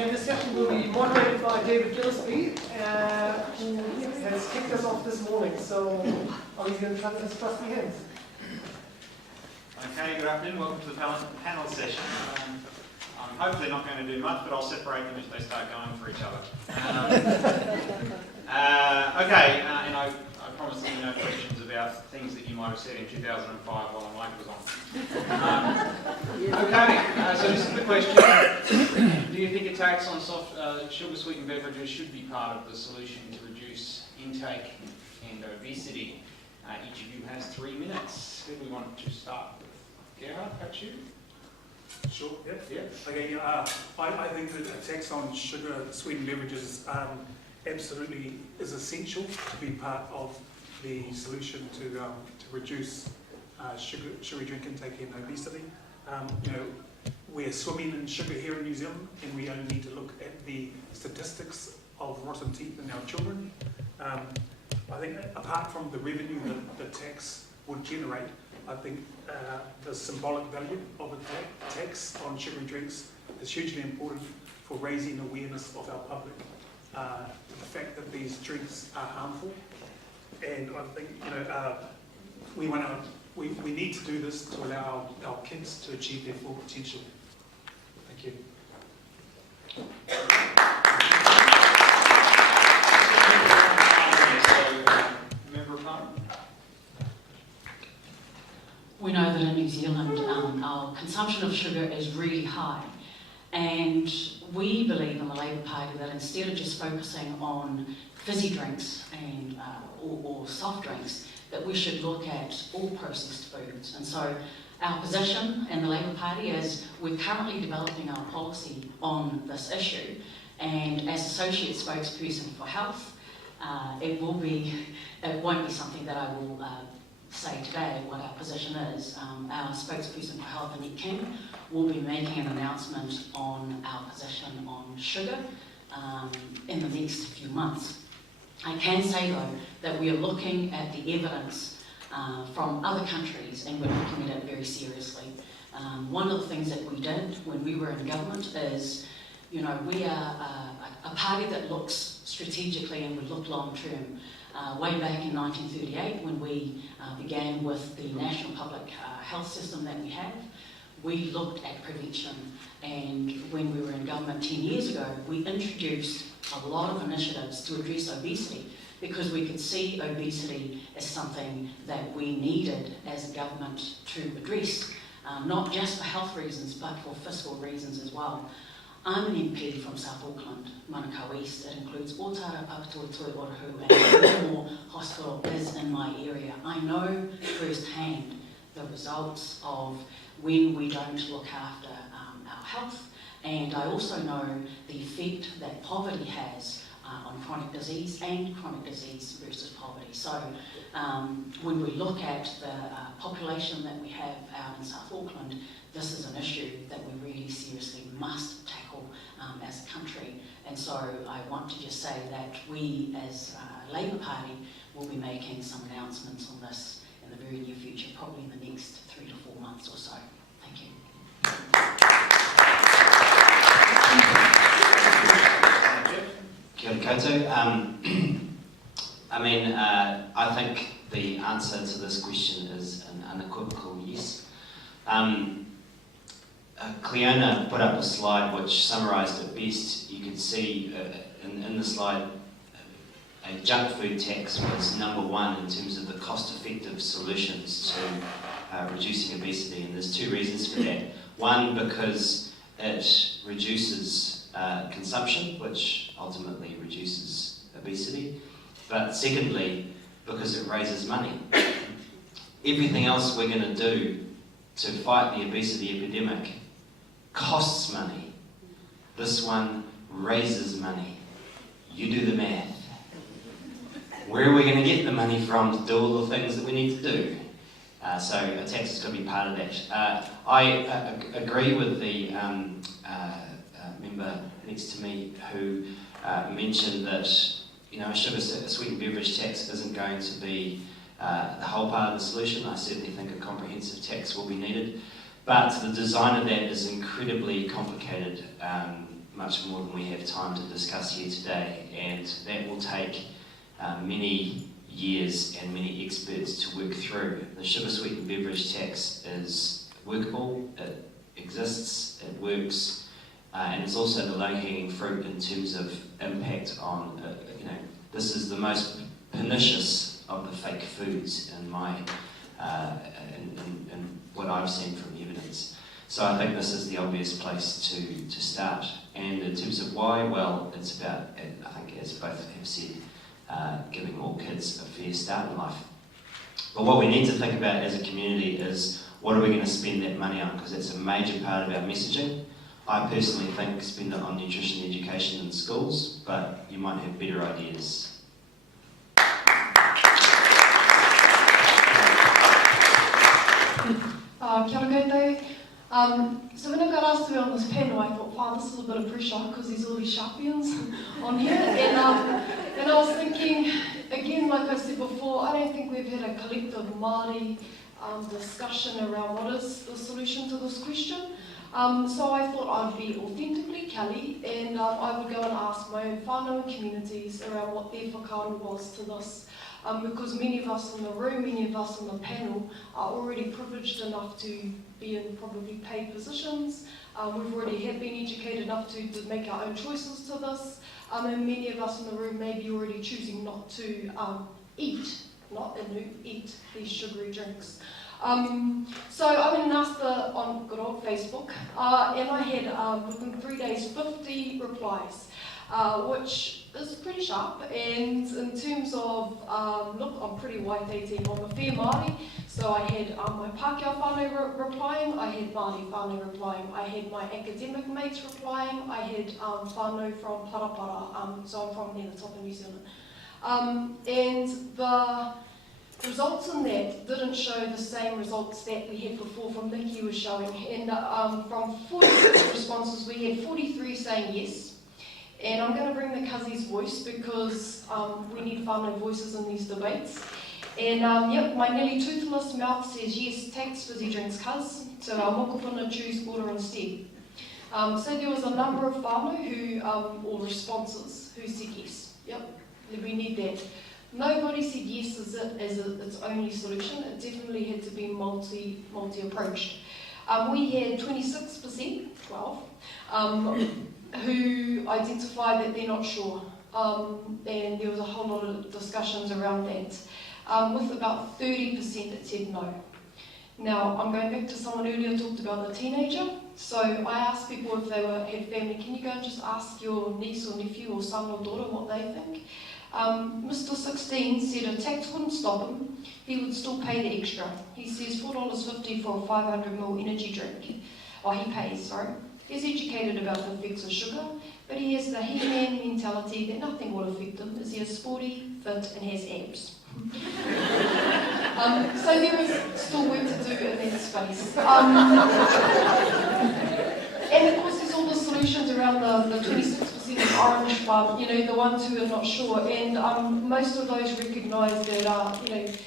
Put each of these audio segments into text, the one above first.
And this session will be moderated by David Gillespie, who has kicked us off this morning. So, are we going to try this trusty hands? Okay, good afternoon. Welcome to the panel session. I'm hopefully not going to do much, but I'll separate them if they start going for each other. And I promise there will be no questions about things that you might have said in 2005 while the mic was on. So this is the question. Do you think a tax on soft sugar-sweetened beverages should be part of the solution to reduce intake and obesity? Each of you has 3 minutes. Who do we want to start with? Gerhard, perhaps you? Sure, Yeah. Okay, I think that a tax on sugar-sweetened beverages absolutely is essential to be part of the solution to reduce sugary drink intake and obesity. We're swimming in sugar here in New Zealand, and we only need to look at the statistics of rotten teeth in our children. I think apart from the revenue that the tax would generate, I think the symbolic value of a tax on sugary drinks is hugely important for raising awareness of our public. The fact that these drinks are harmful, and I think we need to do this to allow our kids to achieve their full potential. Thank you. We know that in New Zealand our consumption of sugar is really high, and we believe in the Labour Party that instead of just focusing on fizzy drinks and or soft drinks, that we should look at all processed foods. And so our position in the Labour Party is we're currently developing our policy on this issue, and as Associate Spokesperson for Health, it won't be something that I will say today what our position is. Our spokesperson for Health, Annette King, will be making an announcement on our position on sugar in the next few months. I can say though that we are looking at the evidence from other countries, and we're looking at it very seriously. One of the things that we did when we were in government is, we are a party that looks strategically and we look long term. Way back in 1938, when we began with the national public health system that we have, we looked at prevention. And when we were in government 10 years ago, we introduced a lot of initiatives to address obesity, because we could see obesity as something that we needed as a government to address, not just for health reasons, but for fiscal reasons as well. I'm an MP from South Auckland, Manukau East. It includes Otara, Papatoetoe, Otahu, and Livermore Hospital is in my area. I know firsthand the results of when we don't look after our health, and I also know the effect that poverty has on chronic disease and chronic disease versus poverty. So when we look at the population that we have out in South Auckland, this is an issue that we really seriously must tackle as a country. And so I want to just say that we as a Labour Party will be making some announcements on this in the very near future, probably in the next 3 to 4 months or so. Thank you. Kia ora koutou. I think the answer to this question is an unequivocal yes. Cleona put up a slide which summarised it best. You can see in the slide a junk food tax was number one in terms of the cost-effective solutions to reducing obesity, and there's 2 reasons for that. One, because it reduces consumption, which ultimately reduces obesity, but secondly, because it raises money. Everything else we're going to do to fight the obesity epidemic costs money. This one raises money. You do the math. Where are we going to get the money from to do all the things that we need to do? So a tax is going to be part of that. I agree with the member next to me who mentioned that a sweetened beverage tax isn't going to be the whole part of the solution. I certainly think a comprehensive tax will be needed, but the design of that is incredibly complicated. much more than we have time to discuss here today, and that will take many years and many experts to work through. The sugar sweetened beverage tax is workable, it exists, it works, and it's also the low-hanging fruit in terms of impact on, this is the most pernicious of the fake foods in my, in what I've seen from evidence. So I think this is the obvious place to start. And in terms of why, well, it's about, I think as both have said, giving all kids a fair start in life. But what we need to think about as a community is, what are we going to spend that money on? Because it's a major part of our messaging. I personally think spend it on nutrition education in schools, but you might have better ideas. Kia ora koutou. So when I got asked to be on this panel, I thought, wow, this is a bit of pressure because there's all these Sharpians on here. And I was thinking, again, like I said before, I don't think we've had a collective Māori discussion around what is the solution to this question. So I thought I'd be authentically Kelly, and I would go and ask my own whānau and communities around what their whakaaro was to this. Because many of us in the room, many of us on the panel are already privileged enough to be in probably paid positions. We've already have been educated enough to make our own choices to this. And many of us in the room may be already choosing not to eat these sugary drinks. So I went and asked on good old Facebook, and I had within 3 days 50 replies, which is pretty sharp. And in terms of look, I'm pretty Waititi, I'm a fair Māori, so I had my Pākehā whānau replying, I had Māori whānau replying, I had my academic mates replying, I had whānau from Parapara, so I'm from near the top of New Zealand. And the results in that didn't show the same results that we had before from Nikki was showing. And from 46 responses, we had 43 saying yes. And I'm going to bring the Kazi's voice because we need whānau voices in these debates. And yep, my nearly toothless mouth says yes, tax fizzy drinks, cuz. So our mokopuna choose water instead. So there was a number of whānau who, or responses, who said yes. Yep, we need that. Nobody said yes as its only solution. It definitely had to be multi-approached. We had 26%, 12, who identified that they're not sure. And there was a whole lot of discussions around that. With about 30% that said no. Now, I'm going back to someone earlier talked about the teenager. So I asked people if they had family, can you go and just ask your niece or nephew or son or daughter what they think? Mr. 16 said a tax wouldn't stop him, he would still pay the extra. He says $4.50 for a 500ml energy drink. Or he pays, sorry. He's educated about the effects of sugar, but he has the he-man mentality that nothing will affect him as he is sporty, fit and has abs. So there is still work to do in that space. And of course there's all the solutions around the 26% orange club, the ones who are not sure. And most of those recognise that,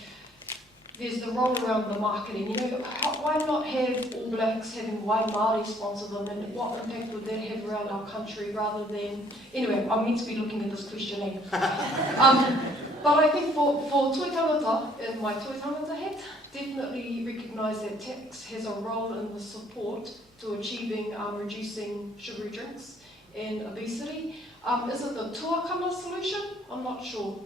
there's the role around the marketing. Why not have All Blacks having Waimaori sponsor them, and what impact would that have around our country rather than... Anyway, I'm meant to be looking at this question. But I think for Toi Tangata, in my Toi Tangata hat, definitely recognise that tax has a role in the support to achieving reducing sugary drinks and obesity. Is it the tuakana solution? I'm not sure.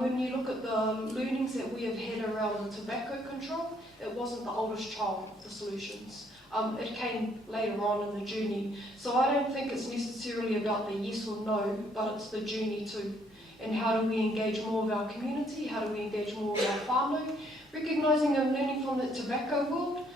When you look at the learnings that we have had around the tobacco control, it wasn't the oldest child of the solutions. It came later on in the journey. So I don't think it's necessarily about the yes or no, but it's the journey too. And how do we engage more of our community? How do we engage more of our whānau? Recognising and learning from the tobacco world,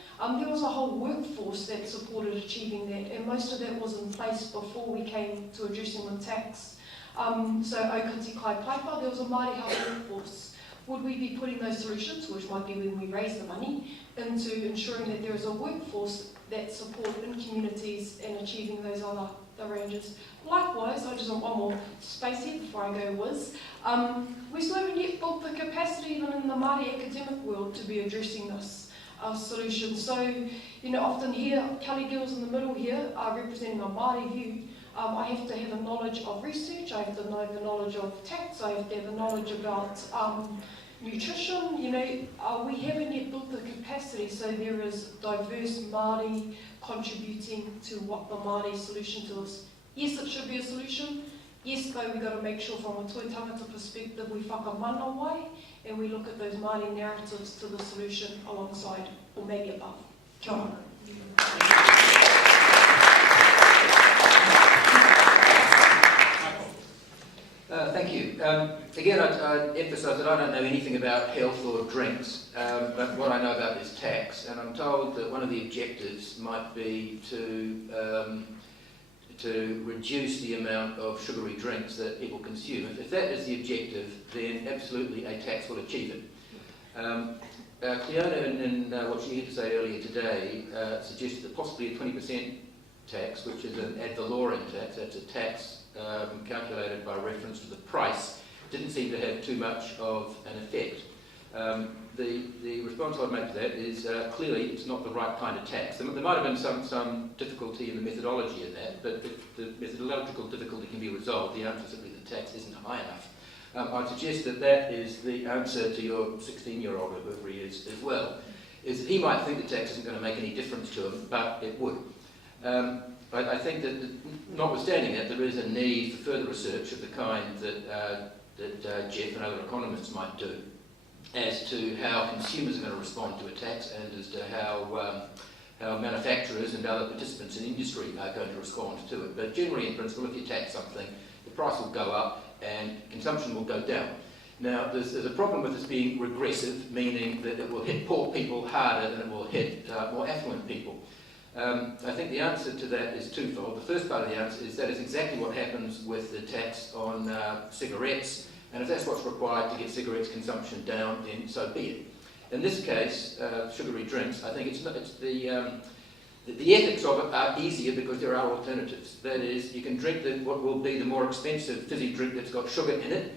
there was a whole workforce that supported achieving that, and most of that was in place before we came to addressing the tax. So Okati Kai Paipa, there was a Māori health workforce. Would we be putting those solutions, which might be when we raise the money, into ensuring that there is a workforce that support in communities and achieving those other ranges? Likewise, I just want one more space here before I go whiz. We still haven't yet built the capacity even in the Māori academic world to be addressing this solution. So, often here, Kelly girls in the middle here are representing a Māori view. I have to have a knowledge of research, I have to know the knowledge of tax, I have to have a knowledge about nutrition. You know, we haven't yet built the capacity, so there is diverse Māori contributing to what the Māori solution to this. Yes, it should be a solution. Yes, though, we've got to make sure from a Toi Tangata perspective we whakamana way, and we look at those Māori narratives to the solution alongside, or maybe above. Kia ora. Thank you. Again, I'd emphasise that I don't know anything about health or drinks, but what I know about is tax, and I'm told that one of the objectives might be to reduce the amount of sugary drinks that people consume. If that is the objective, then absolutely a tax will achieve it. Cleona, in what she had to say earlier today, suggested that possibly a 20% tax, which is an ad valorem tax, that's a tax calculated by reference to the price, didn't seem to have too much of an effect. The response I'd make to that is clearly it's not the right kind of tax. There might have been some difficulty in the methodology in that, but if the methodological difficulty can be resolved, the answer is simply the tax isn't high enough. I'd suggest that that is the answer to your 16-year-old, or whoever he is, as well, is that he might think the tax isn't going to make any difference to him, but it would. I think that, notwithstanding that, there is a need for further research of the kind that Jeff and other economists might do as to how consumers are going to respond to a tax, and as to how manufacturers and other participants in industry are going to respond to it. But generally, in principle, if you tax something, the price will go up and consumption will go down. Now, there's a problem with this being regressive, meaning that it will hit poor people harder than it will hit more affluent people. I think the answer to that is twofold. The first part of the answer is that is exactly what happens with the tax on cigarettes, and if that's what's required to get cigarettes consumption down, then so be it. In this case, sugary drinks, I think it's the ethics of it are easier because there are alternatives. That is, you can drink what will be the more expensive fizzy drink that's got sugar in it,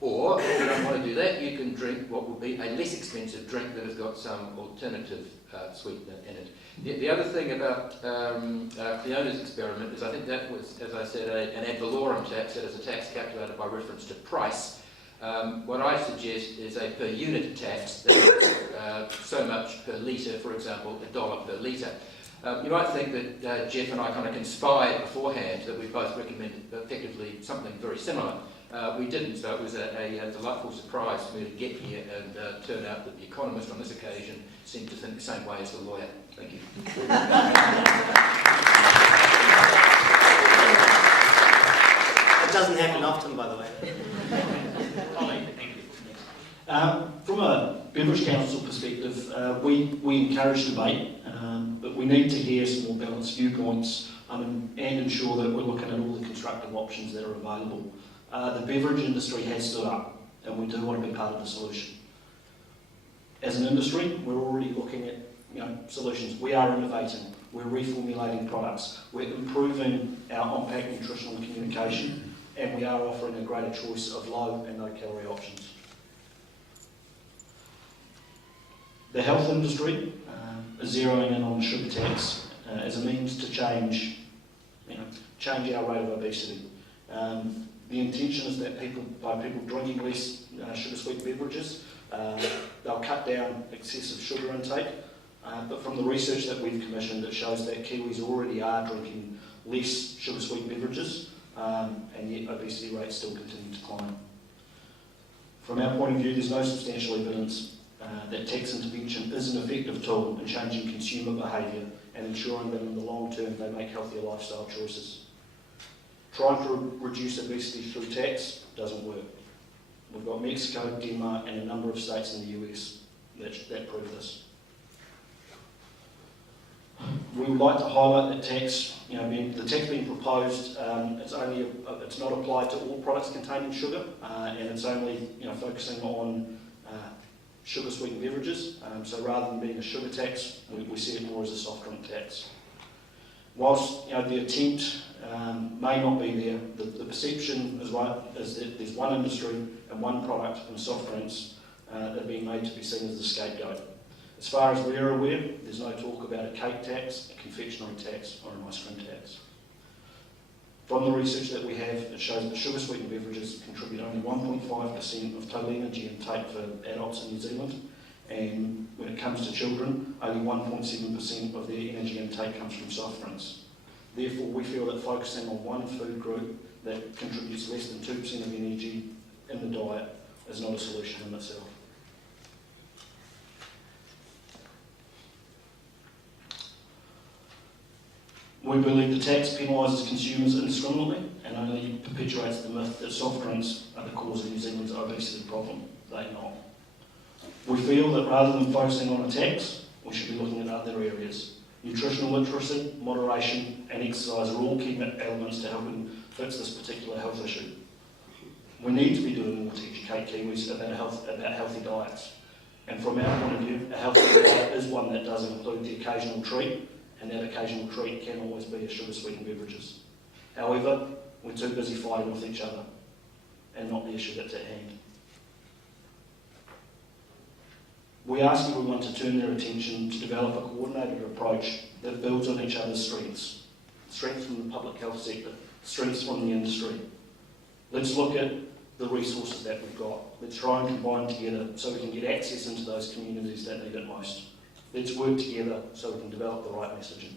or if you don't want to do that, you can drink what will be a less expensive drink that has got some alternative sweetener in it. The other thing about Cleona's experiment is I think that was, as I said, an ad valorem tax, that is a tax calculated by reference to price. What I suggest is a per unit tax, that is so much per litre, for example, $1 per litre. You might think that Jeff and I kind of conspired beforehand that we both recommended effectively something very similar. We didn't, so it was a delightful surprise for me to get here and turn out that the economist on this occasion seemed to think the same way as the lawyer. Thank you. It doesn't happen often, by the way. Thank you. From a Beverage Council perspective, we encourage debate, but we need to hear some more balanced viewpoints and ensure that we're looking at all the constructive options that are available. The beverage industry has stood up, and we do want to be part of the solution. As an industry, we're already looking at solutions. We are innovating, we're reformulating products, we're improving our on-pack nutritional communication, and we are offering a greater choice of low and no calorie options. The health industry is zeroing in on sugar tax as a means to change our rate of obesity. The intention is that by people drinking less sugar-sweet beverages, they'll cut down excessive sugar intake. But from the research that we've commissioned, it shows that Kiwis already are drinking less sugar-sweet beverages, and yet obesity rates still continue to climb. From our point of view, there's no substantial evidence that tax intervention is an effective tool in changing consumer behaviour and ensuring that in the long term they make healthier lifestyle choices. Trying to reduce obesity through tax doesn't work. We've got Mexico, Denmark and a number of states in the US that prove this. We would like to highlight that tax, the tax being proposed, it's not applied to all products containing sugar, and it's only focusing on sugar sweetened beverages. So rather than being a sugar tax, we see it more as a soft drink tax. Whilst the attempt may not be there, the perception is that there's one industry and one product in soft drinks that are being made to be seen as the scapegoat. As far as we're aware, there's no talk about a cake tax, a confectionery tax or an ice cream tax. From the research that we have, it shows that sugar sweetened beverages contribute only 1.5% of total energy intake for adults in New Zealand, and when it comes to children, only 1.7% of their energy intake comes from soft drinks. Therefore, we feel that focusing on one food group that contributes less than 2% of energy in the diet is not a solution in itself. We believe the tax penalises consumers indiscriminately and only perpetuates the myth that soft drinks are the cause of New Zealand's obesity problem. They're not. We feel that rather than focusing on a tax, we should be looking at other areas. Nutritional literacy, moderation and exercise are all key elements to helping fix this particular health issue. We need to be doing more to educate Kiwis about healthy diets. And from our point of view, a healthy diet is one that does include the occasional treat, and that occasional treat can always be a sugar-sweetened beverages. However, we're too busy fighting with each other and not the issue that's at hand. We ask everyone to turn their attention to develop a coordinated approach that builds on each other's strengths. Strengths from the public health sector, strengths from the industry. Let's look at the resources that we've got. Let's try and combine together so we can get access into those communities that need it most. Let's work together so we can develop the right messaging.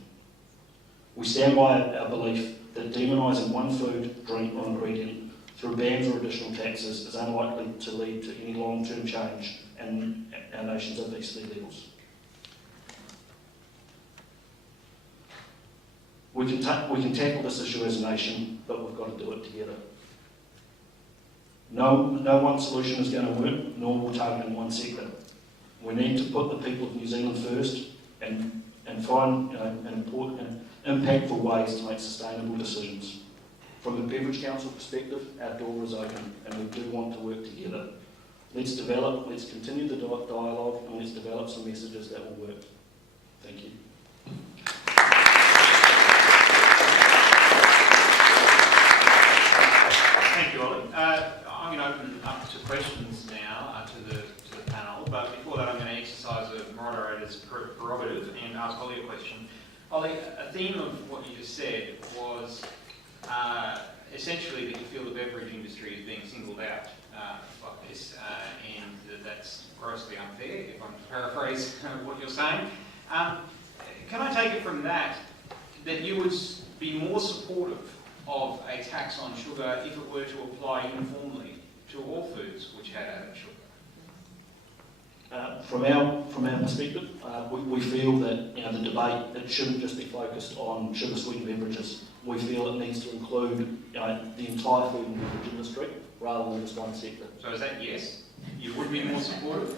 We stand by our belief that demonising one food, drink or ingredient through bans or additional taxes is unlikely to lead to any long-term change in our nation's obesity levels. We can tackle this issue as a nation, but we've got to do it together. No one solution is going to work, nor will targeting one sector. We need to put the people of New Zealand first and find impactful ways to make sustainable decisions. From the Beverage Council perspective, our door is open and we do want to work together. Let's continue the dialogue and let's develop some messages that will work. Thank you. Thank you, Ollie. I'm going to open up to questions now to the panel, but before that I'm going to exercise a moderator's prerogative and ask Ollie a question. Ollie, a theme of what you just said was essentially that you feel the beverage industry is being singled out like this, and that's grossly unfair, if I'm to paraphrase what you're saying. Can I take it from that you would be more supportive of a tax on sugar if it were to apply uniformly to all foods which had added sugar? From our perspective, we feel that the debate, it shouldn't just be focused on sugar-sweetened beverages. We feel it needs to include the entire food and beverage industry rather than just one sector. So is that yes? You would be more supportive?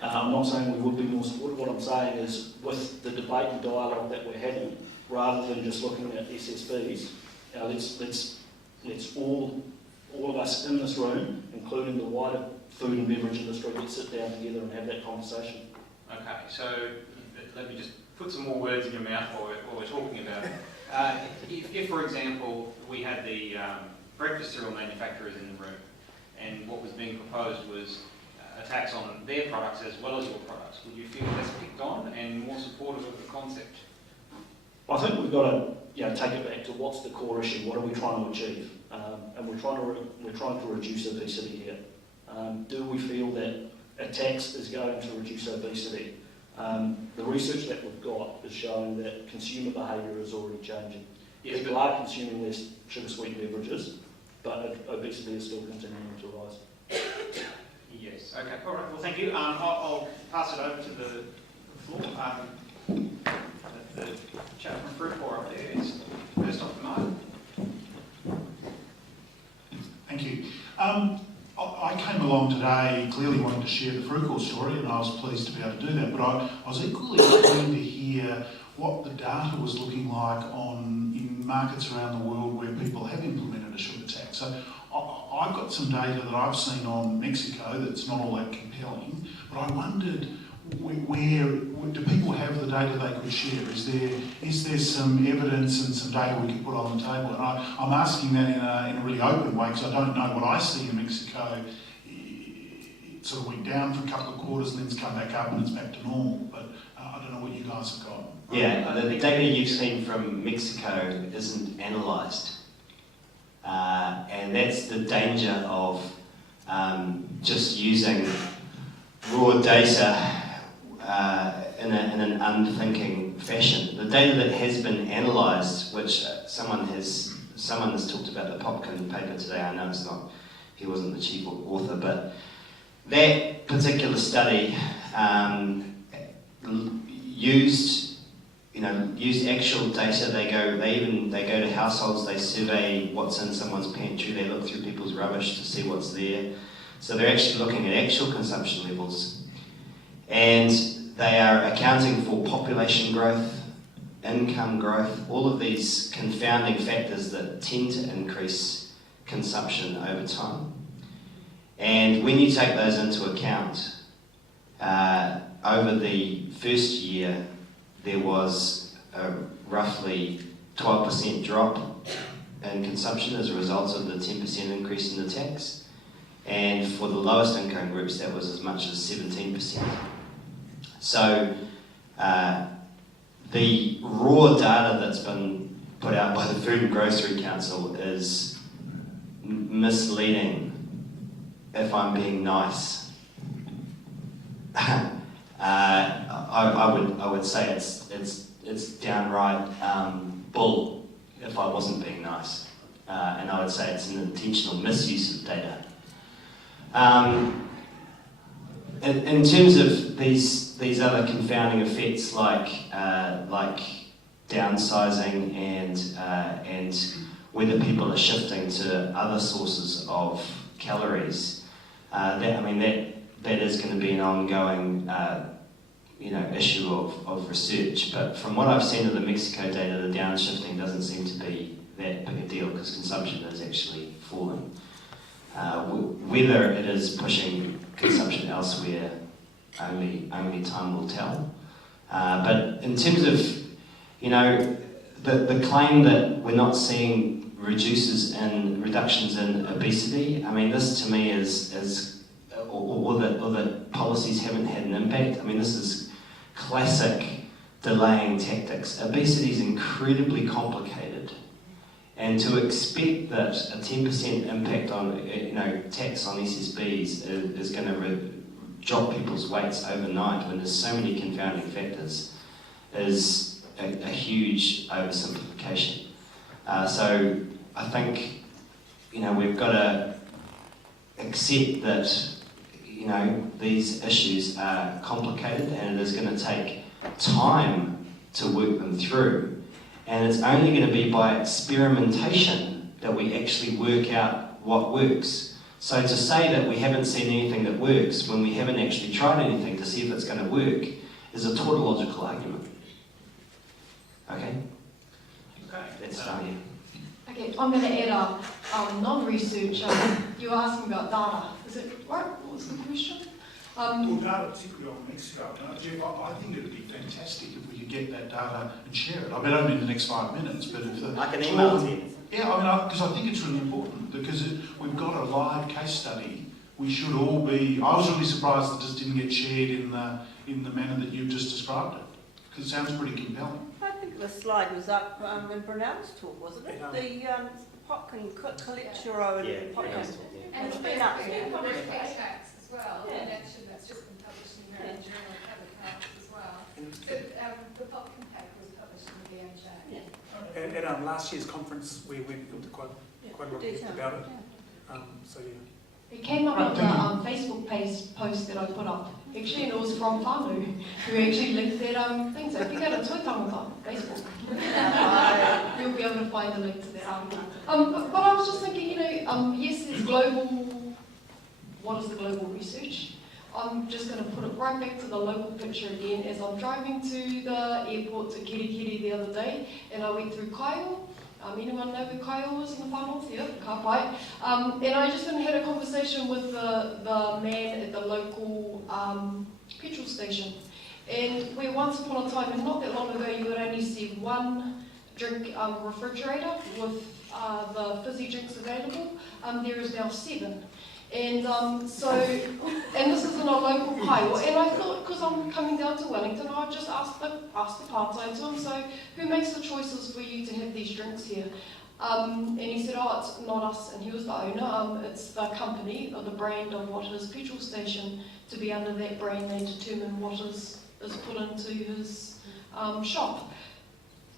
I'm not saying we would be more supportive. What I'm saying is with the debate and dialogue that we're having, rather than just looking at SSBs, let's all of us in this room, including the wider food and beverage industry, let's sit down together and have that conversation. Okay, so let me just put some more words in your mouth while we're talking about it. If, for example, we had the breakfast cereal manufacturers in the room, and what was being proposed was a tax on their products as well as your products, would you feel less picked on and more supportive of the concept? I think we've got to take it back to what's the core issue, what are we trying to achieve, and we're trying to reduce obesity here. Do we feel that a tax is going to reduce obesity? The research that we've got is showing that consumer behaviour is already changing. Yes, people are consuming less sugar-sweetened beverages, but obesity is still continuing to rise. Yes. Okay. All right. Well, thank you. I'll pass it over to the floor. The chap from Fruitcore up there is first off the mark. Thank you. I came along today clearly wanting to share the Fruitcore story, and I was pleased to be able to do that, but I was equally keen to hear what the data was looking like in markets around the world where people have implemented a sugar tax. So I've got some data that I've seen on Mexico that's not all that compelling, but I wondered where do people have the data they could share? Is there some evidence and some data we can put on the table? And I'm asking that in a really open way because I don't know what I see in Mexico. It sort of went down for a couple of quarters and then it's come back up and it's back to normal. But I don't know what you guys have got. Yeah, the data you've seen from Mexico isn't analysed. And that's the danger of just using raw data in an unthinking fashion. The data that has been analysed, which someone has talked about the Popkin paper today. I know it's not, he wasn't the chief author, but that particular study used actual data. They go to households, they survey what's in someone's pantry, they look through people's rubbish to see what's there. So they're actually looking at actual consumption levels, and they are accounting for population growth, income growth, all of these confounding factors that tend to increase consumption over time. And when you take those into account, over the first year there was a roughly 12% drop in consumption as a result of the 10% increase in the tax, and for the lowest income groups that was as much as 17%. So the raw data that's been put out by the Food and Grocery Council is misleading, if I'm being nice. I would say it's downright bull, if I wasn't being nice, and I would say it's an intentional misuse of data. In terms of these other confounding effects like downsizing and whether people are shifting to other sources of calories, that is going to be an ongoing issue of research. But from what I've seen of the Mexico data, the downshifting doesn't seem to be that big a deal because consumption is actually falling. Whether it is pushing consumption elsewhere, only time will tell. But in terms of, the claim that we're not seeing reductions in obesity, this to me is or that policies haven't had an impact. This is classic delaying tactics. Obesity is incredibly complicated. And to expect that a 10% impact on, tax on SSBs is going to drop people's weights overnight when there's so many confounding factors is a huge oversimplification. So I think, we've got to accept that, these issues are complicated and it is going to take time to work them through. And it's only going to be by experimentation that we actually work out what works. So to say that we haven't seen anything that works when we haven't actually tried anything to see if it's going to work is a tautological argument. Okay? Let's start here. Okay, I'm going to add a non-research. You asked me about data. Is it right? What was the question? Well, data, particularly on Mexico, Jeff, I think it would be fantastic if we could get that data and share it. Only in the next 5 minutes, but if I can email it to you. Yeah, because I think it's really important because we've got a live case study. We should all be. I was really surprised that this didn't get shared in the manner that you've just described it, because it sounds pretty compelling. I think the slide was up in Brunel's talk, wasn't it? The Popkin Colecturo and Popkin. And It's the been up. published tax as well, Yeah. an action that's just been published in the American Journal of Public Health as well. So the Popkin paper was published in the BHA. Yeah. At last year's conference, we went into quite a lot of depth about it. So yeah. It came up on the Facebook post that I put up. Actually, and it was from Whānau, who actually linked that thing. So if you go to Toi Tangata Facebook, you'll be able to find a link to that article. But I was just thinking, yes, there's global. What is the global research? I'm just going to put it right back to the local picture again. As I'm driving to the airport to Kirikiri the other day, and I went through Kaiō. Anyone know who Kaiō is in the Far North? Yeah, Kapai. And I just had a conversation with the man at the local petrol station. And where once upon a time, and not that long ago, you would only see one drink refrigerator with the fizzy drinks available. There is now 7. And and this is in a local Kaiō. And I thought, because I'm coming down to Wellington, I'd just ask the part-time to him, so who makes the choices for you to have these drinks here? And he said, oh, it's not us, and he was the owner, it's the company or the brand of what his petrol station, to be under that brand they determine what is put into his shop.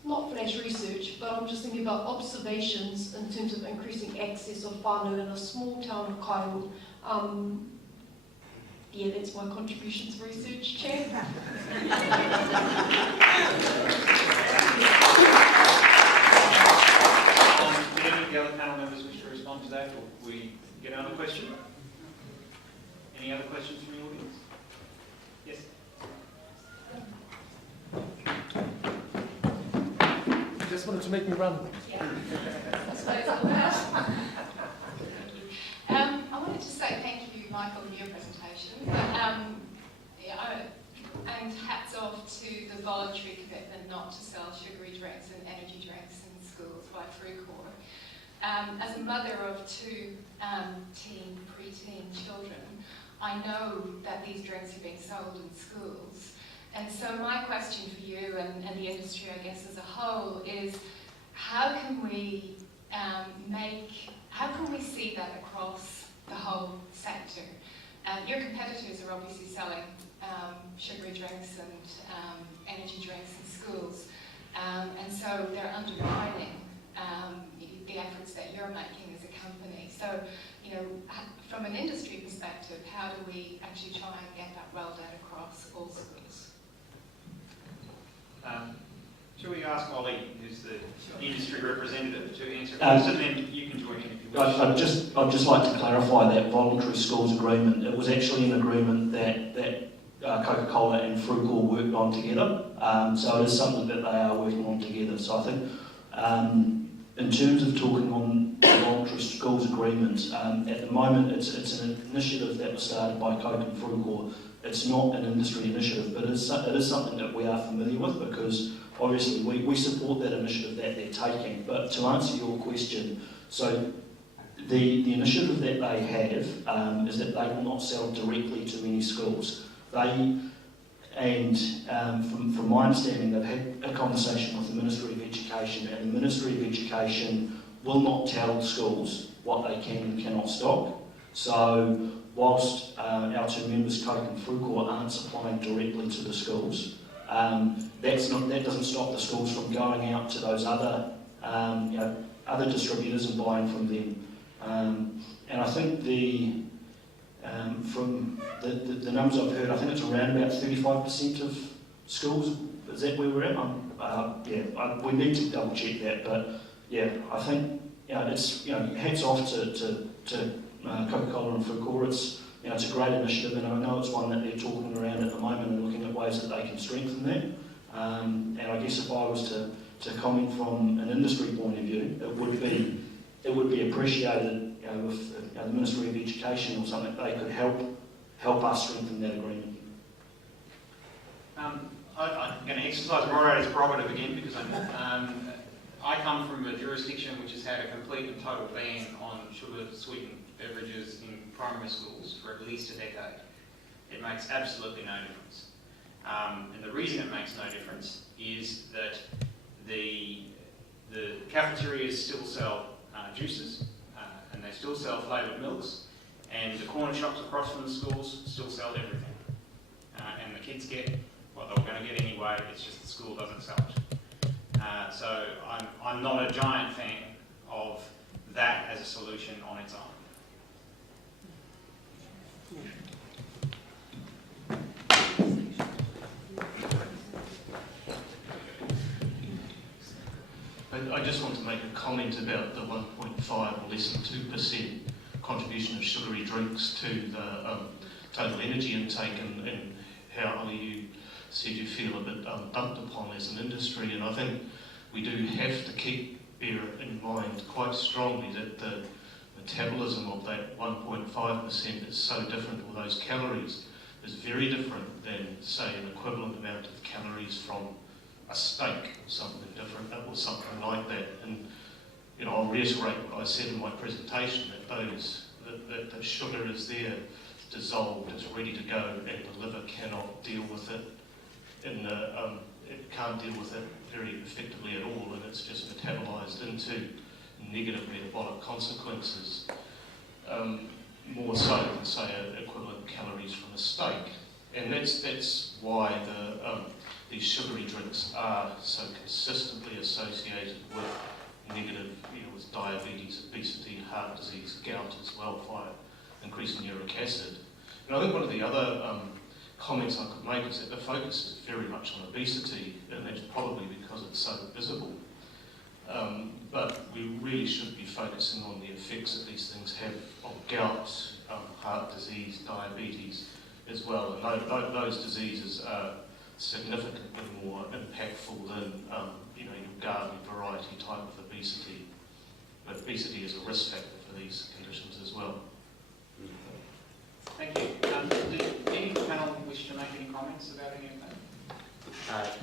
Not flash research, but I'm just thinking about observations in terms of increasing access of whānau in a small town of Kairu. Yeah, that's my contribution to research, Chair. Do any of the other panel members wish to respond to that, or we get another question? Any other questions from the audience? Yes. You just wanted to make me run. Yeah. I suppose I wanted to say thank you, Michael, for your presentation. And hats off to the voluntary commitment not to sell sugary drinks and energy drinks in schools by Frucor. As a mother of two preteen children, I know that these drinks are being sold in schools. And so my question for you and the industry, I guess, as a whole is, how can we see that across the whole sector? Your competitors are obviously selling sugary drinks and energy drinks in schools, and so they're undermining the efforts that you're making as a company. So, from an industry perspective, how do we actually try and get that rolled out across all schools? Shall we ask Ollie, who's the industry representative, to answer first, and then you can join in if you wish. I'd just like to clarify that voluntary schools agreement. It was actually an agreement that Coca-Cola and Frucor worked on together. So it is something that they are working on together. So I think in terms of talking on the voluntary schools agreement, at the moment it's an initiative that was started by Coke and Frucor. It's not an industry initiative, but it is something that we are familiar with, because obviously we support that initiative that they're taking. But to answer your question, so the initiative that they have is that they will not sell directly to any schools. From my understanding, they've had a conversation with the Ministry of Education, and the Ministry of Education will not tell schools what they can and cannot stock. So whilst our two members, Coke and Frucor, aren't supplying directly to the schools, that doesn't stop the schools from going out to those other distributors and buying from them. And I think from the numbers I've heard, I think it's around about 35% of schools. Is that where we're at? We need to double check that, but yeah, I think it's hats off to Coca-Cola and Frucor. It's a great initiative, and I know it's one that they're talking around at the moment and looking at ways that they can strengthen that. And I guess if I was to comment from an industry point of view, it would be appreciated if the Ministry of Education or something, they could help us strengthen that agreement. I'm going to exercise moderator's prerogative again, because I come from a jurisdiction which has had a complete and total ban on sugar-sweetened beverages in primary schools for at least a decade. It makes absolutely no difference. And the reason it makes no difference is that the cafeterias still sell juices, and they still sell flavoured milks, and the corner shops across from the schools still sell everything. And the kids get what they were going to get anyway, it's just the school doesn't sell it. So I'm not a giant fan of that as a solution on its own. I just want to make a comment about the 1.5 or less than 2% contribution of sugary drinks to the total energy intake, and how, Ollie, you said you feel a bit dumped upon as an industry. And I think we do have to bear in mind quite strongly that the metabolism of that 1.5% is so different, or those calories is very different than, say, an equivalent amount of calories from a steak or something different, or something like that. And I'll reiterate what I said in my presentation, that the sugar is there, it's dissolved, it's ready to go, and the liver cannot deal with it. It can't deal with it very effectively at all, and it's just metabolised into negative metabolic consequences, more so than, say, equivalent calories from a steak. And that's why these sugary drinks are so consistently associated with negative, with diabetes, obesity, heart disease, gout as well, via increasing uric acid. And I think one of the other comments I could make is that the focus is very much on obesity, and that's probably because it's so visible. But we really should be focusing on the effects that these things have on gout, heart disease, diabetes as well. And those diseases are significantly more impactful than your garden variety type of obesity. But obesity is a risk factor for these conditions as well. Thank you. Did any panel wish to make any comments about any of that?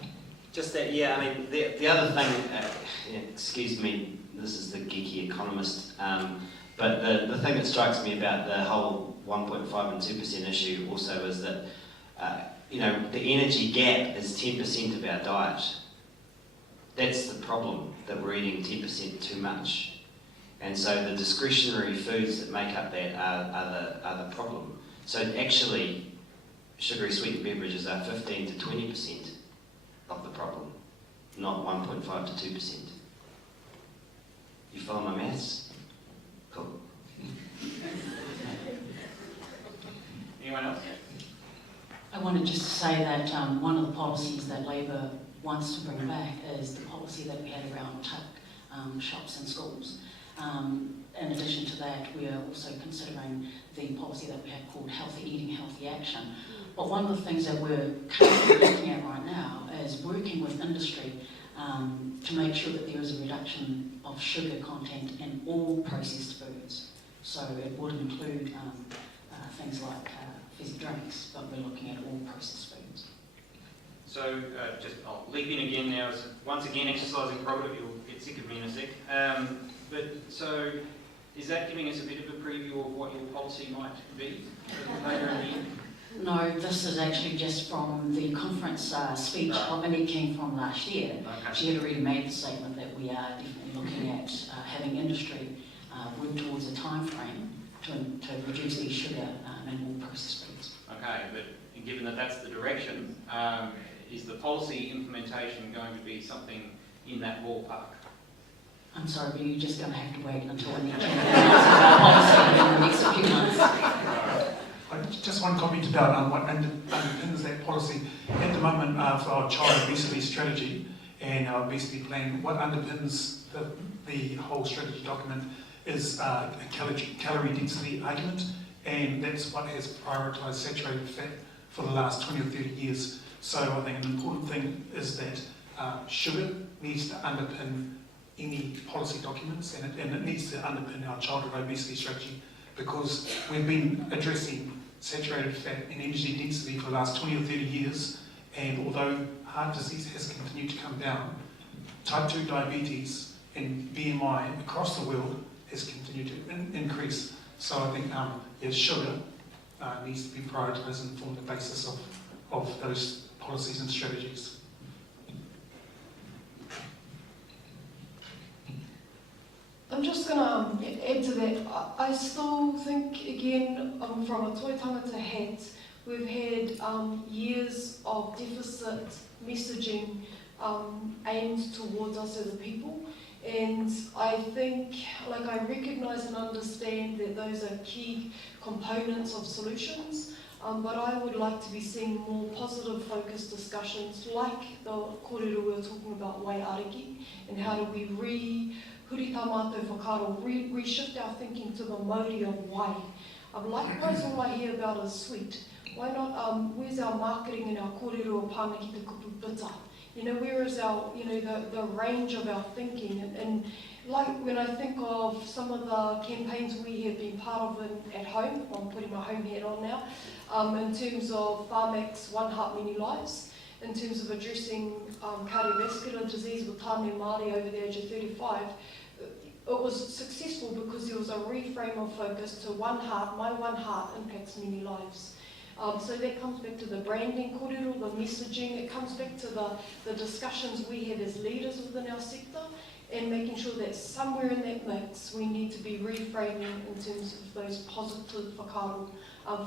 Just that, yeah, I mean, the other thing, excuse me, this is the geeky economist, but the thing that strikes me about the whole 1.5 and 2% issue also is that, the energy gap is 10% of our diet. That's the problem, that we're eating 10% too much. And so the discretionary foods that make up that are the problem. So actually, sugary sweetened beverages are 15 to 20% of the problem, not 1.5 to 2%. You follow my maths? Cool. Anyone else? I wanted just to say that one of the policies that Labor wants to bring back is the policy that we had around tuck shops and schools. In addition to that, we are also considering the policy that we have called Healthy Eating, Healthy Action. But one of the things that we're currently looking at right now is working with industry to make sure that there is a reduction of sugar content in all processed foods. So it would include things like fizzy drinks, but we're looking at all processed foods. So I'll leap in again now. Once again, exercising prerogative. You'll get sick of me in a sec. So is that giving us a bit of a preview of what your policy might be later in the year? No, this is actually just from the conference speech of Annette King from last year. Okay. She had already made the statement that we are definitely looking at having industry work towards a time frame to reduce the sugar in all processed foods. Okay, but given that that's the direction, is the policy implementation going to be something in that ballpark? I'm sorry, but you're just going to have to wait until Annette King announces our policy in the next few months. Just one comment about what underpins that policy. At the moment, for our child obesity strategy and our obesity plan, what underpins the whole strategy document is a calorie density argument, and that's what has prioritised saturated fat for the last 20 or 30 years. So I think an important thing is that sugar needs to underpin any policy documents, and it needs to underpin our childhood obesity strategy, because we've been addressing saturated fat and energy density for the last 20 or 30 years, and although heart disease has continued to come down, type 2 diabetes and BMI across the world has continued to increase. So I think sugar needs to be prioritised and form the basis of those policies and strategies. I'm just going to add to that. I still think, again, from a toi tangata hat, we've had years of deficit messaging aimed towards us as a people. And I think, I recognise and understand that those are key components of solutions, but I would like to be seeing more positive focused discussions like the kōrero we were talking about, waiariki, and how do we reshift our thinking to the Māori of why. Likewise, all I hear about is sweet. Why not, where's our marketing and our kōrero o pānaki te kupu pita? Where is our, the range of our thinking? And like when I think of some of the campaigns we have been part of at home, I'm putting my home hat on now, in terms of Pharmax One Heart Many Lives, in terms of addressing cardiovascular disease with tāne Māori over the age of 35, it was successful because there was a reframe of focus to one heart. My one heart impacts many lives. So that comes back to the branding kōrero, the messaging. It comes back to the discussions we have as leaders within our sector. and making sure that somewhere in that mix we need to be reframing in terms of those positive whakaaro.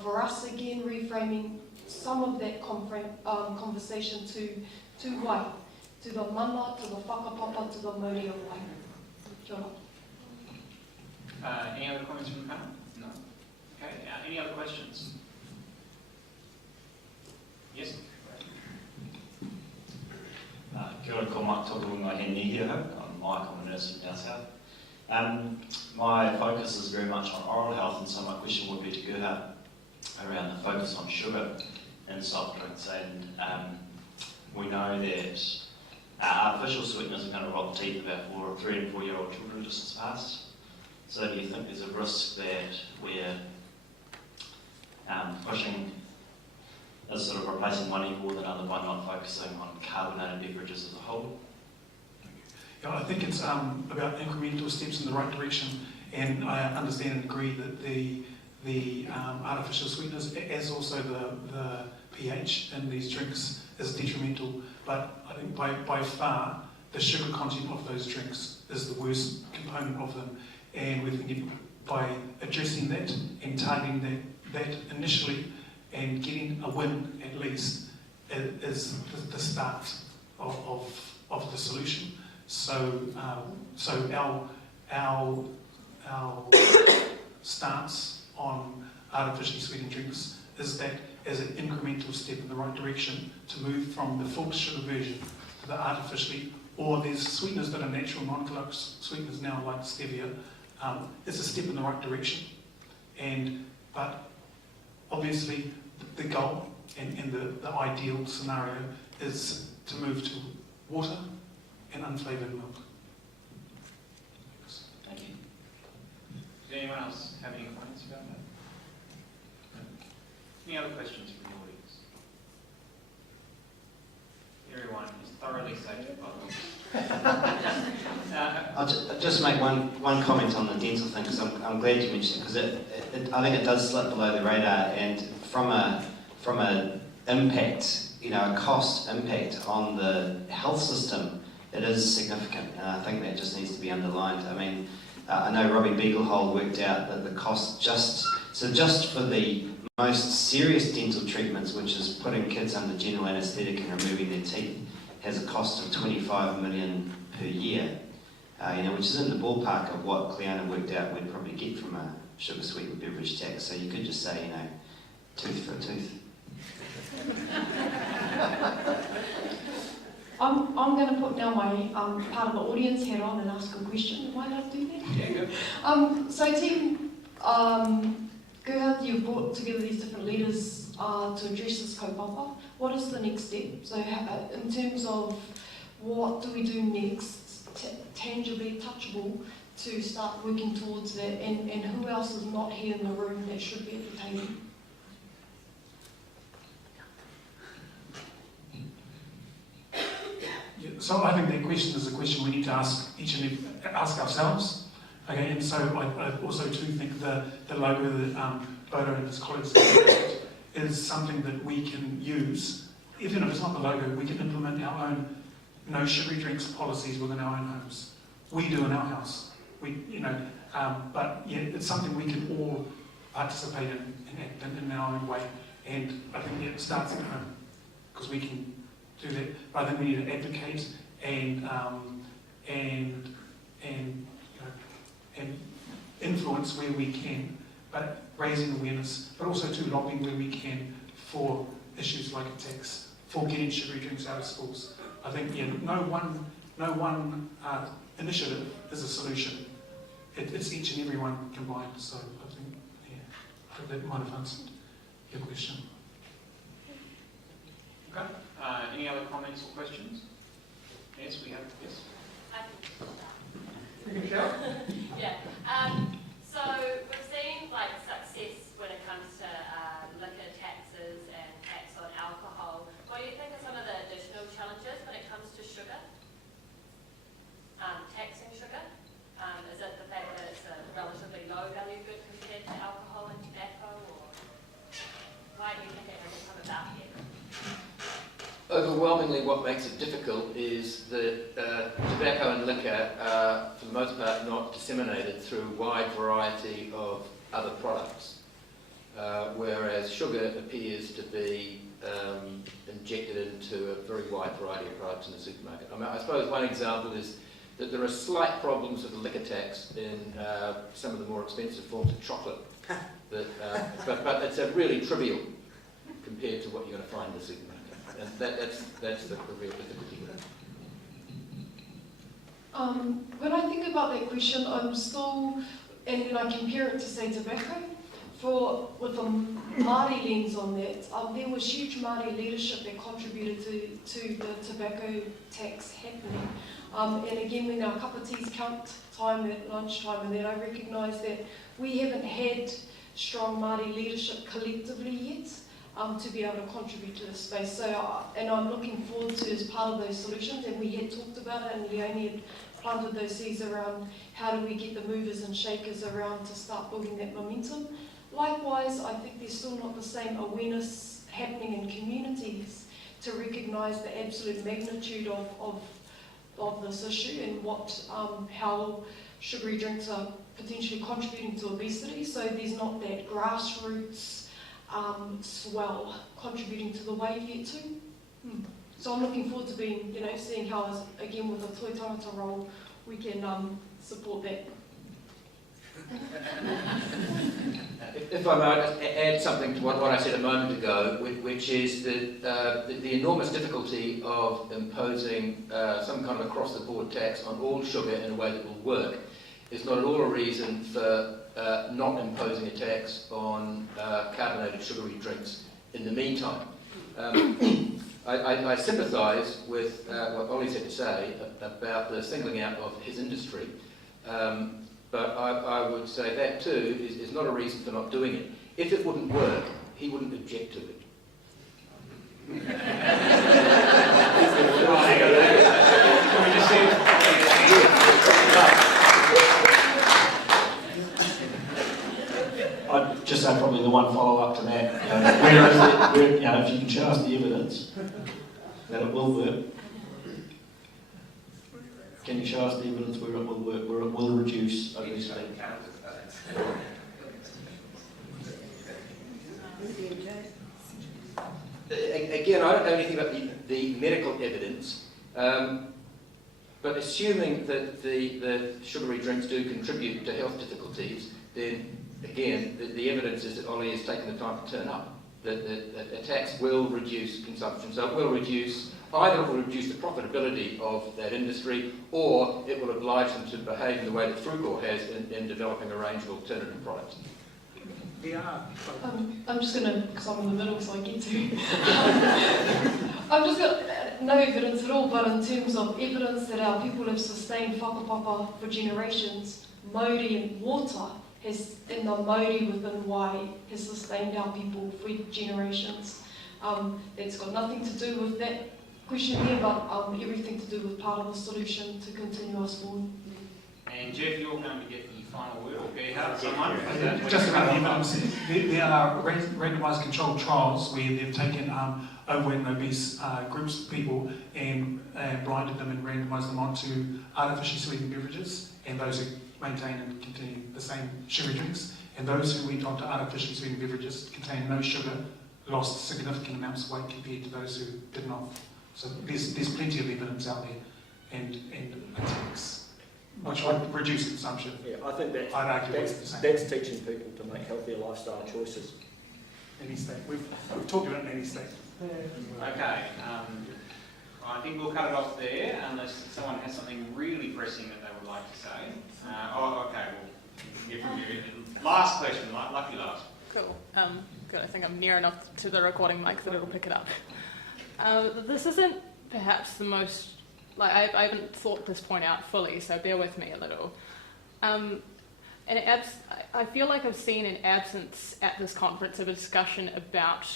For us, again, reframing some of that conversation to wai, to the mana, to the whakapapa, to the mauri o wai. Kia ora. Any other comments from the panel? No. Okay. Any other questions? Yes. Kia ora, ko Mark Tokarunga he Nihiro. I'm Mike, I'm a nurse from down south. My focus is very much on oral health, and so my question would be to Gerhard around the focus on sugar in soft drinks. And we know that artificial sweeteners are going to rob teeth of our 3 and 4 year old children just as fast. So do you think there's a risk that we're pushing as sort of replacing one evil with another by not focusing on carbonated beverages as a whole? Yeah, I think it's about incremental steps in the right direction, and I understand and agree that the artificial sweeteners, as also the pH in these drinks, is detrimental. But I think by far the sugar content of those drinks is the worst component of them, and we think by addressing that and targeting that initially and getting a win at least is the start of the solution. So our stance on artificially sweetened drinks is that as an incremental step in the right direction to move from the full sugar version to the artificially, or there's sweeteners that are natural non-caloric sweeteners now like stevia. It's a step in the right direction, but obviously the goal and the ideal scenario is to move to water and unflavoured milk. Thank you. Does anyone else have any comments about that? Any other questions from the audience? Everyone is thoroughly sated by I'll just make one comment on the dental thing, because I'm glad you mentioned it, because I think it does slip below the radar, and from a impact, a cost impact on the health system, it is significant, and I think that just needs to be underlined. I mean, I know Robbie Beaglehole worked out that the cost just for the most serious dental treatments, which is putting kids under general anaesthetic and removing their teeth, has a cost of $25 million per year, which is in the ballpark of what Cleona worked out we'd probably get from a sugar sweetened beverage tax. So you could just say, tooth for a tooth. I'm going to put now my part of the audience hat on and ask a question. Why not do that? Yeah, go. So team, Gerhard, you've brought together these different leaders to address this kaupapa. What is the next step? So in terms of what do we do next, tangibly touchable, to start working towards that, and who else is not here in the room that should be at the table? So I think that question is a question we need to ask ask ourselves. Okay, and so I also too think the logo that Bodo and his colleagues have created is something that we can use. Even if it's not the logo, we can implement our own no sugary drinks policies within our own homes. We do in our house. But yeah, it's something we can all participate in and act in our own way. And I think it starts at home, because we can do that. But I think we need to advocate and influence where we can, but raising awareness, but also to lobbying where we can for issues like a tax, for getting sugary drinks out of schools. I think no one initiative is a solution. It's each and every one combined. So I think I hope that might have answered your question. Okay. Any other comments or questions? Yes, we have. Yes. You can share. Yeah. So we've seen success when it comes to liquor taxes and tax on alcohol. What do you think are some of the additional challenges when it comes to sugar? Taxing sugar? Is it the fact that it's a relatively low value good compared to alcohol and tobacco, or why do you think it hasn't come about yet? Overwhelming overwhelmingly what makes it difficult is that tobacco and liquor are, for the most part, not disseminated through a wide variety of other products, whereas sugar appears to be injected into a very wide variety of products in the supermarket. I mean, I suppose one example is that there are slight problems with the liquor tax in some of the more expensive forms of chocolate, but it's really trivial compared to what you're going to find in the supermarket. And that's the real difficulty with it. When I think about that question, I'm still, and then I compare it to, say, tobacco, with a Māori lens on that, there was huge Māori leadership that contributed to the tobacco tax happening. And again, when our cup of teas count time at lunchtime, and then I recognise that we haven't had strong Māori leadership collectively yet to be able to contribute to this space. So, and I'm looking forward to, as part of those solutions, and we had talked about it, and Leonie had planted those seeds around how do we get the movers and shakers around to start building that momentum. Likewise, I think there's still not the same awareness happening in communities to recognise the absolute magnitude of this issue and how sugary drinks are potentially contributing to obesity. So there's not that grassroots swell contributing to the wave yet too. So I'm looking forward to seeing how, again, with the Toi Tangata role, we can support that. If I might add something to what I said a moment ago, which is that the enormous difficulty of imposing some kind of across-the-board tax on all sugar in a way that will work is not at all a reason for not imposing a tax on carbonated sugary drinks in the meantime. I sympathise with what Ollie's had to say about the singling out of his industry. But I would say that too is not a reason for not doing it. If it wouldn't work, he wouldn't object to it. I'd just say probably the one follow-up to that. Where is it? If you can show us the evidence that it will work. Can you show us the evidence where it will work, where it will reduce obesity? Again, I don't know anything about the medical evidence, but assuming that the sugary drinks do contribute to health difficulties, then again, the evidence is that Ollie has taken the time to turn up. That a tax will reduce consumption, so it will reduce. Either it will reduce the profitability of that industry, or it will oblige them to behave in the way that Frucor has in developing a range of alternative products. I'm just going to, because I'm in the middle, so I get to. I'm just going to, no evidence at all, but in terms of evidence that our people have sustained whakapapa for generations, Māori and water in the Māori within Wai has sustained our people for generations. It's got nothing to do with that question here, but everything to do with part of the solution to continue us forward. And Jeff, you're going to get the final word, or Gerhard, someone? Just about the evidence, there are randomised controlled trials where they've taken overweight and obese groups of people and blinded them and randomised them onto artificially sweetened beverages, and those who maintain and continue the same sugary drinks, and those who went on to artificially sweetened beverages containing no sugar lost significant amounts of weight compared to those who did not. So there's plenty of evidence out there, and a tax which would reduce consumption. Yeah, I think that's teaching people to make healthier lifestyle choices. Any state. We've talked about it in any state. Okay. I think we'll cut it off there, unless someone has something really pressing that they would like to say. Okay. We'll get from you. Last question. Lucky last. Cool. Good. I think I'm near enough to the recording mic that it'll pick it up. This isn't perhaps the most, I haven't thought this point out fully, so bear with me a little. I feel like I've seen an absence at this conference of a discussion about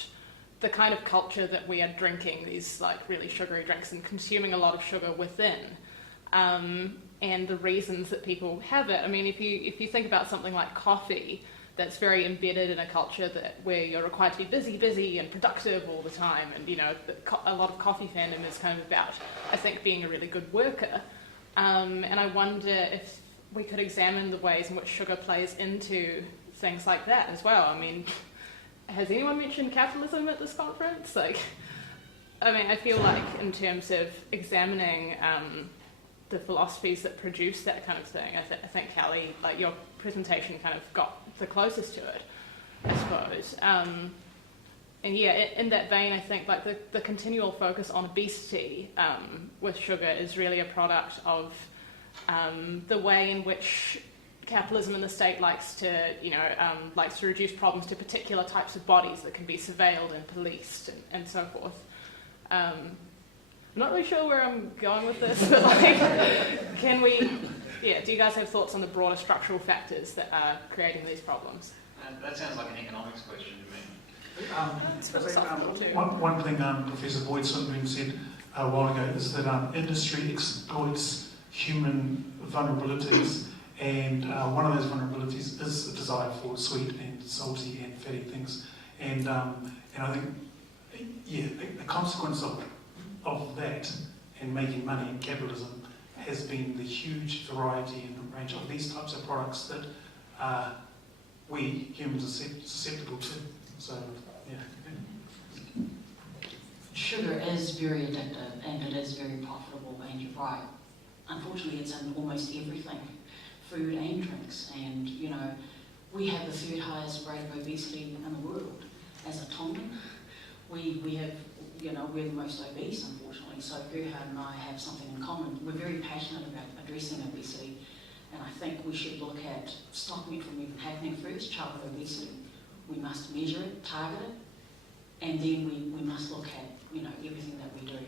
the kind of culture that we are drinking these really sugary drinks and consuming a lot of sugar within, and the reasons that people have it. I mean, if you think about something like coffee, that's very embedded in a culture where you're required to be busy and productive all the time, and a lot of coffee fandom is kind of about, I think, being a really good worker. And I wonder if we could examine the ways in which sugar plays into things like that as well. I mean, has anyone mentioned capitalism at this conference? I feel like in terms of examining the philosophies that produce that kind of thing, I think, Callie, your presentation kind of got the closest to it, I suppose. And yeah, in that vein, I think the continual focus on obesity with sugar is really a product of the way in which capitalism in the state likes to reduce problems to particular types of bodies that can be surveilled and policed and so forth. I'm not really sure where I'm going with this, but do you guys have thoughts on the broader structural factors that are creating these problems? That sounds like an economics question to me. One thing Professor Boyd Swinburne said a while ago is that industry exploits human vulnerabilities, and one of those vulnerabilities is a desire for sweet and salty and fatty things. And I think, the consequence of that and making money in capitalism has been the huge variety and range of these types of products that we humans are susceptible to. So, yeah. Sugar is very addictive and it is very profitable, and you're right. Unfortunately, it's in almost everything, food and drinks. And, we have the third highest rate of obesity in the world. As a Tongan, we have, we're the most obese, unfortunately. So Gerhard and I have something in common. We're very passionate about addressing obesity. And I think we should look at stopping it from even happening first, childhood obesity. We must measure it, target it, and then we must look at, everything that we do.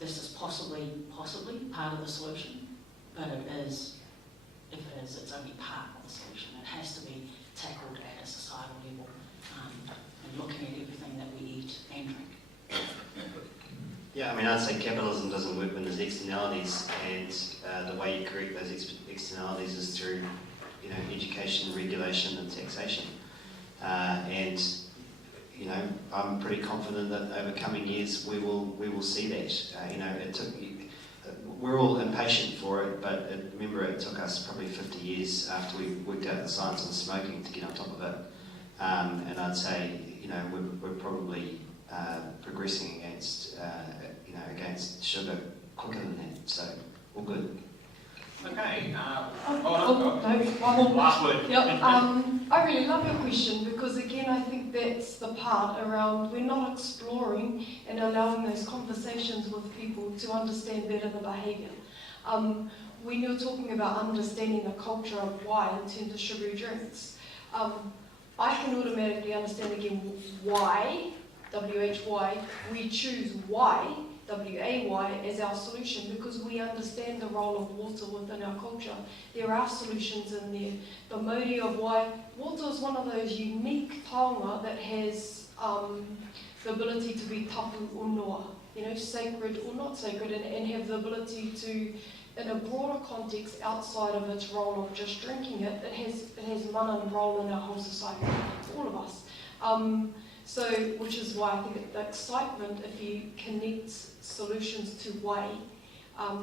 This is possibly part of the solution, but if it is, it's only part of the solution. It has to be tackled at a societal level, and looking at everything that we eat and drink. Yeah, I'd say capitalism doesn't work when there's externalities, and the way you correct those externalities is through, education, regulation, and taxation. I'm pretty confident that over coming years we will see that. We're all impatient for it, but remember it took us probably 50 years after we worked out the science on smoking to get on top of it. And I'd say, we're probably progressing against sugar quicker than that. So all good. Okay. Last word. Yep. I really love your question because, again, I think that's the part around we're not exploring and allowing those conversations with people to understand better the behaviour. When you're talking about understanding the culture of why in terms of sugary drinks, I can automatically understand again why, W-H-Y, we choose why, W-A-Y, as our solution because we understand the role of water within our culture. There are solutions in there. The modi of why water is one of those unique taonga that has the ability to be tapu or noa, sacred or not sacred, and have the ability to, in a broader context outside of its role of just drinking it, it has mana and role in our whole society, all of us. Which is why I think the excitement, if you connect solutions to why,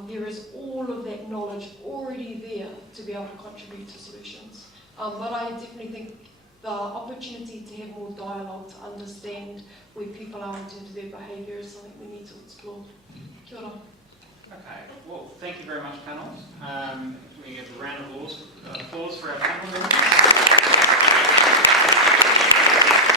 there is all of that knowledge already there to be able to contribute to solutions. But I definitely think the opportunity to have more dialogue, to understand where people are in terms of their behaviour is something we need to explore. Kia ora. Okay, well, thank you very much, panel. We get a round of applause for our panel members.